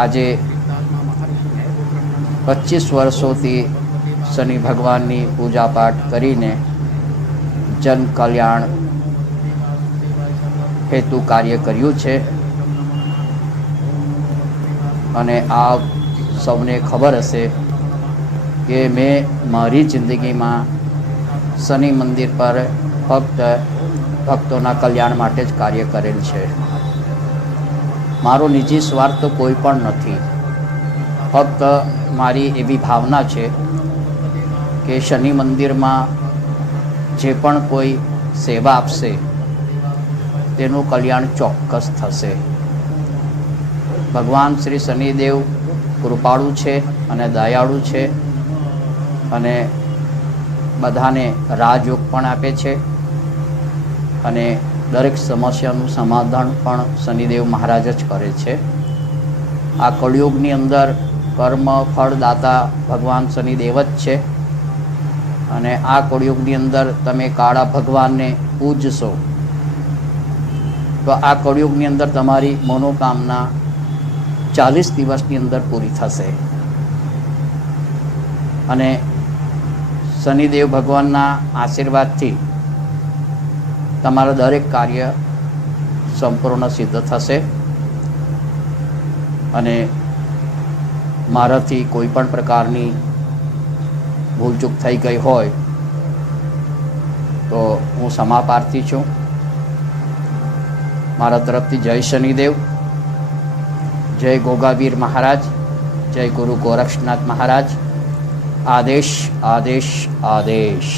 આજે 25 વર્ષોથી શનિ ભગવાનની પૂજા પાઠ કરીને જન કલ્યાણ હેતુ કાર્ય કર્યું છે અને આ સૌને ખબર હશે કે મેં મારી જિંદગીમાં શનિ મંદિર પર ફક્ત ભક્તોના કલ્યાણ માટે જ કાર્ય કરેલ છે. મારો નિજી સ્વાર્થ તો કોઈ પણ નથી. ફક્ત મારી એવી ભાવના છે કે શનિ મંદિરમાં જે પણ કોઈ સેવા આપશે તેનું કલ્યાણ ચોક્કસ થશે. ભગવાન શ્રી શનિદેવ કૃપાળુ છે અને દયાળુ છે અને બધાને રાજયોગ પણ આપે છે અને દરેક સમસ્યાનું સમાધાન પણ શનિદેવ મહારાજ જ કરે છે. આ કળિયુગની અંદર કર્મ ફળદાતા ભગવાન શનિદેવ જ છે અને આ કળિયુગની અંદર તમે કાળા ભગવાનને પૂજશો તો આ કળિયુગની અંદર તમારી મનોકામના 40 દિવસની અંદર પૂરી થશે અને શનિદેવ ભગવાનના આશીર્વાદથી તમારા દરેક કાર્ય સંપૂર્ણ સિદ્ધ થશે અને મારાથી કોઈ પણ પ્રકારની ભૂલચૂક થઈ ગઈ હોય તો હું ક્ષમા પ્રાર્થી છું. મારા તરફથી જય શનિદેવ, જય ગોગાવીર મહારાજ, જય ગુરુ ગોરક્ષનાથ મહારાજ. આદેશ આદેશ આદેશ.